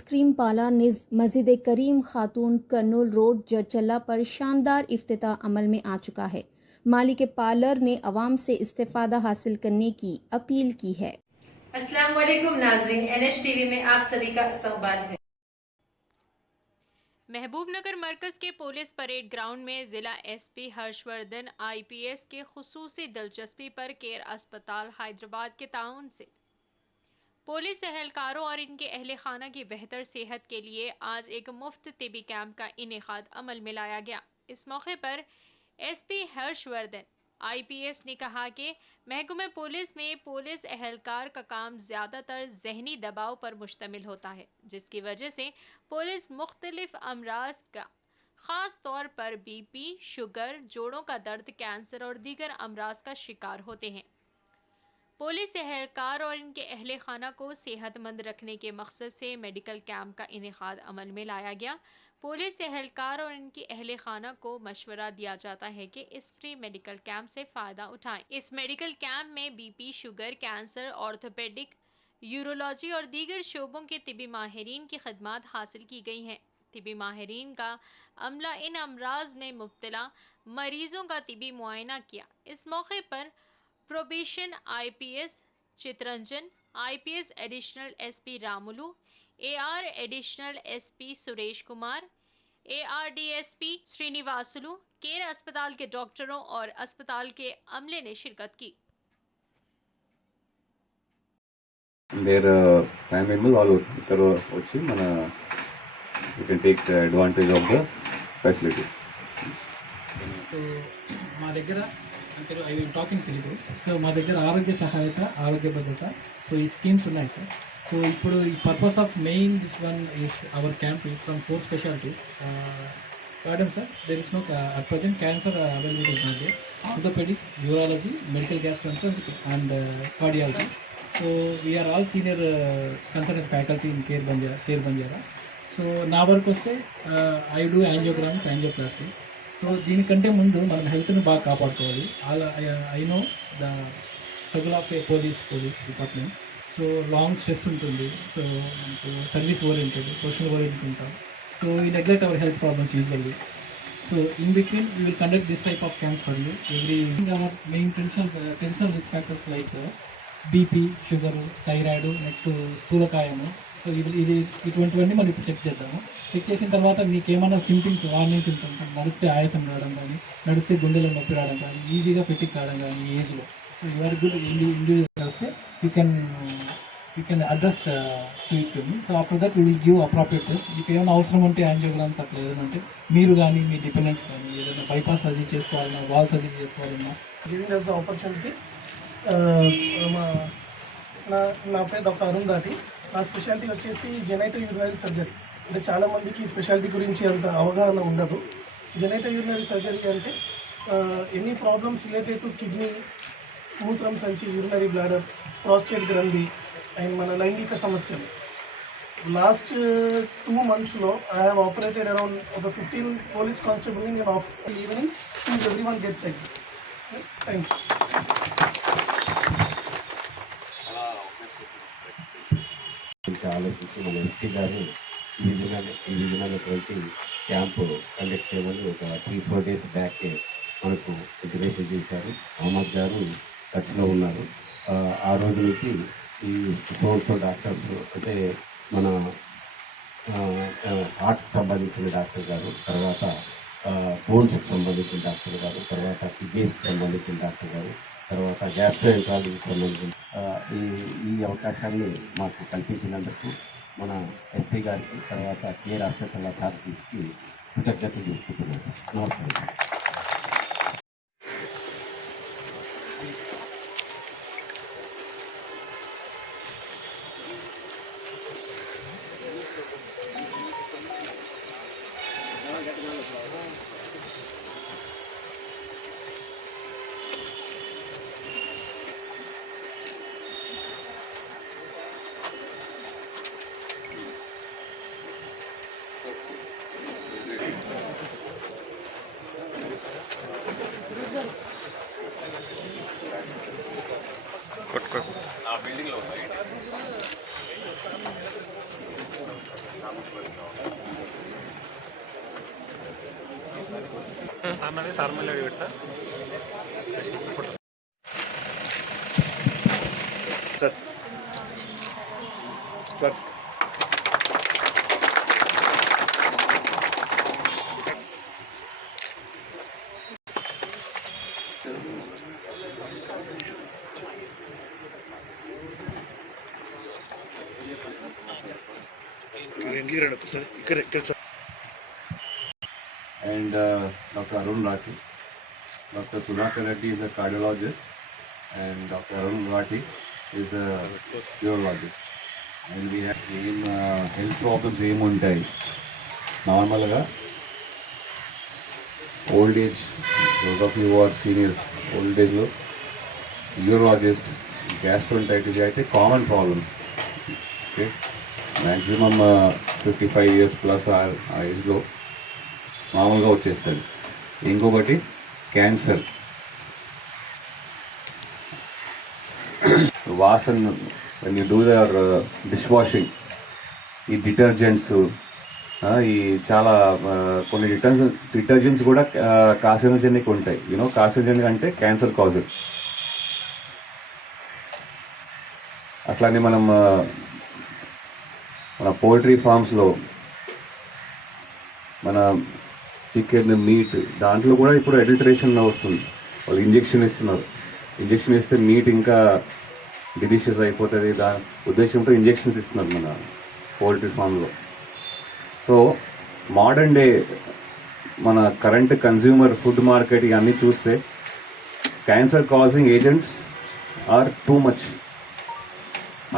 Ice cream parlour मस्जिद करीम खातून कर्नूल रोड जरचल्ला पर शानदार इफ्तिताह अमल में आ चुका है। मालिक पार्लर ने अवाम से इस्तेफादा हासिल करने की अपील की है। अस्सलाम वालेकुम नाज़रीन, NH टीवी में आप सभी का इस्तकबाल है। महबूबनगर मरकज के पुलिस परेड ग्राउंड में जिला SP हर्षवर्धन IPS के खुसूसी दिलचस्पी पर केयर अस्पताल हैदराबाद के ताउन से पुलिस एहलकारों और इनके अहले खाना की बेहतर सेहत के लिए आज एक मुफ्त तिबी कैंप का इनेकाद अमल में लाया गया। इस मौके पर SP हर्षवर्धन IPS ने कहा कि महकमे पुलिस में पुलिस एहलकार का काम ज़्यादातर जहनी दबाव पर मुश्तमिल होता है, जिसकी वजह से पुलिस मुख्तलिफ अमराज का ख़ास तौर पर BP, शुगर, जोड़ों का दर्द, कैंसर और दीगर अमराज का शिकार होते हैं। पुलिस एहलकार और इनके अहले खाना को सेहतमंद रखने के मकसद से मेडिकल कैंप का इनेकाद अमल में लाया गया। पुलिस एहलकार और इनके अहले खाना को मशवरा दिया जाता है कि इस फ्री मेडिकल कैंप से फ़ायदा उठाएं। इस मेडिकल कैंप में BP, sugar, cancer, orthopaedic, urology और दीगर शोबों के तिबी माहिरीन की खदमात हासिल की गई हैं। तिबी माहिरीन का अमला इन अमराज में मुब्तला मरीजों का तिबी मुआयना किया। इस मौके पर probation IPS Chitranjan, IPS additional SP Ramulu, AR additional SP Suresh Kumar, ARDSP Srinivasulu, Care अस्पताल के डॉक्टरों और अस्पताल के अमले ने शिरकत की। Their prime member all వచ్చి మన you can take advantage of the facilities. So మా దగ్గర అంటే I will talk in Telugu. సో మా దగ్గర ఆరోగ్య సహాయత, ఆరోగ్య భద్రత, సో ఈ స్కీమ్స్ ఉన్నాయి సార్. సో ఇప్పుడు ఈ purpose of main this one is our camp is from 4 specialities. Madam sir, there is no at present cancer availability is not there. orthopedics, urology, medical gastroenterology and cardiology. So we are all senior consultant faculty in Care Banjara. So నా వరకు వస్తే I do angiograms, angioplasties. So దీనికంటే ముందు మనం హెల్త్ని బాగా కాపాడుకోవాలి. I know the struggle of a police department. So long stress ఉంటుంది. సో మనకు సర్వీస్ ఓరియంటెడ్, ప్రొఫెషనల్ ఓరియంటెడ్ ఉంటాం. సో ఈ neglect our health problems usually. So in between we will conduct this type of camps for you. Our main traditional risk factors like BP, sugar, thyroid, next స్థూలకాయము. So ఇది ఇటువంటివన్నీ మనం ఇప్పుడు చెక్ చేద్దాము. చెక్ చేసిన తర్వాత మీకు ఏమైనా సింప్టమ్స్, వార్నింగ్ సింప్టమ్స్, నడిస్తే ఆయాసం రావడం కానీ, నడిస్తే గుండెలో నొప్పి రావడం కానీ, ఈజీగా ఫెటిక్ కావడం కానీ ఈ ఏజ్లో, సో యువర్ గుడ్ ఇండివిజువల్ వస్తే you can address to it to me. So after that you will give appropriate test. మీకు ఏమైనా అవసరం ఉంటే యాంజియోగ్రామ్స్ అట్లా ఏదైనా ఉంటే మీరు కానీ మీ డిపెండెంట్స్ కానీ ఏదైనా బైపాస్ సర్జరీ చేసుకోవాలన్నా, వాల్ సర్జరీ చేసుకోవాలన్నా. Giving us the opportunity. నా పేరు డాక్టర్ అరుణ్ రాఠీ. నా స్పెషాలిటీ వచ్చేసి జెనైటో యూరినరీ సర్జరీ. అంటే చాలామందికి ఈ స్పెషాలిటీ గురించి అంత అవగాహన ఉండదు. జెనైటో యూరినరీ సర్జరీ అంటే any problems related to kidney, మూత్రం సంచి, యూరినరీ బ్లాడర్, ప్రాస్టేట్ గ్రంథి అండ్ మన లైంగిక సమస్యలు. లాస్ట్ 2 monthsలో ఐ హ్యావ్ ఆపరేటెడ్ అరౌండ్ ఒక 15 పోలీస్ కానిస్టేబుల్ని నేను evening please every one get check. Thank you. ఆలోచించి మన SP గారు ఈ విధమైనటువంటి క్యాంపు కండక్ట్ చేయమని ఒక 3-4 days బ్యాక్ మనకు ఇంటిమేషన్ చేశారు. అహ్మద్ గారు టచ్లో ఉన్నారు. ఆ రోజు నుంచి ఈ సోర్స్ డాక్టర్స్ అంటే మన హార్ట్కి సంబంధించిన డాక్టర్ గారు, తర్వాత బోన్స్కి సంబంధించిన డాక్టర్ గారు, తర్వాత కిడ్నీస్కి సంబంధించిన డాక్టర్ గారు, తర్వాత గ్యాస్ట్రోఎంట్రాలజీకి సంబంధించిన ఈ అవకాశాన్ని మాకు కల్పించినందుకు మన SP గారికి, తర్వాత కేర్ హాస్పిటల్ అథారిటీస్కి కృతజ్ఞతలు తీసుకుంటున్నాను. నమస్కారం. सर सर सर ఇక్కడ sir And Dr. Arun Rathi. Dr. Sudhakar Reddy is a cardiologist, and Dr. Arun Rathi is a urologist. And we have health problems ఏముంటాయి నార్మల్గా old age, those of you who are seniors, old ఏజ్లో యూరాలజిస్ట్, గ్యాస్ట్రోంటైటిస్ అయితే common problems. Okay, maximum 55 years plus ఆ ఏజ్లో మామూలుగా వచ్చేస్తుంది. ఇంకొకటి క్యాన్సర్, వాసన, when you do their dishwashing, ఈ డిటర్జెంట్స్, ఈ చాలా కొన్ని డిటర్జెంట్స్ కూడా కార్సినోజెనిక్ ఉంటాయి. యూనో కార్సినోజెనిక్ అంటే క్యాన్సర్ కాజర్. అట్లానే మన పౌల్ట్రీ ఫార్మ్స్లో మన చికెన్, మీట్, దాంట్లో కూడా ఇప్పుడు అడల్టరేషన్ వస్తుంది. వాళ్ళు ఇంజెక్షన్ ఇస్తున్నారు. ఇంజెక్షన్ ఇస్తే మీట్ ఇంకా డిలీషియస్ అయిపోతుంది, దాని ఉద్దేశంతో ఇంజెక్షన్స్ ఇస్తున్నారు మన పౌల్ట్రీ ఫామ్లో. సో మోడర్న్ డే మన కరెంట్ కన్జ్యూమర్ ఫుడ్ మార్కెట్ ఇవన్నీ చూస్తే cancer causing agents are too much.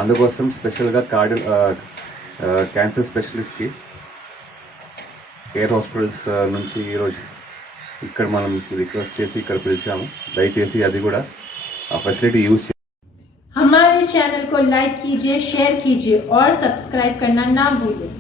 అందుకోసం స్పెషల్గా క్యాన్సర్ స్పెషలిస్ట్కి కేర్ హాస్పిటల్స్ నుంచి ఈరోజు ఇక్కడ మనం రిక్వెస్ట్ చేసి ఇక్కడ పిలిచాము. దయచేసి అది కూడా ఆ ఫెసిలిటీ యూజ్ చేయాలి. हमारे चैनल को लाइक कीजिए, शेयर कीजिए और सब्सक्राइब करना ना भूलें।